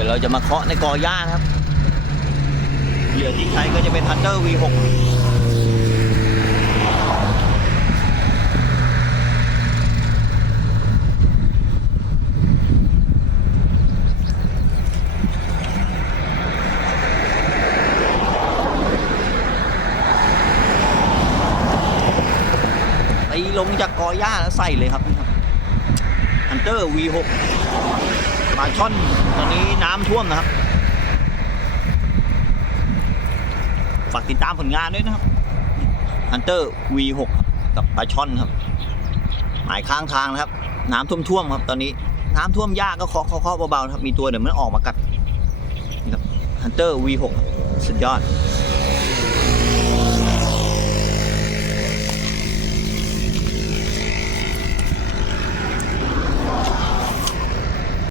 ดี๋ยวเราจะมาเคาะในกอหญ้านะครับ เหยื่อที่ใช้ก็จะเป็น Hunter V6 ตีลงจากกอหญ้าแล้วใส่เลยครับนี่ครับ Hunter V6 ปลาช่อนตอนนี้น้ำท่วมนะครับ ฝากติดตามผลงานด้วยนะครับ Hunter V6 กับปลาช่อนครับ หมายข้างทางนะครับ น้ำท่วมๆครับ ตอนนี้น้ำท่วมยากก็เคาะเคาะเบาๆนะครับ มีตัวเดี๋ยวมันออกมากัด Hunter V6 สุดยอด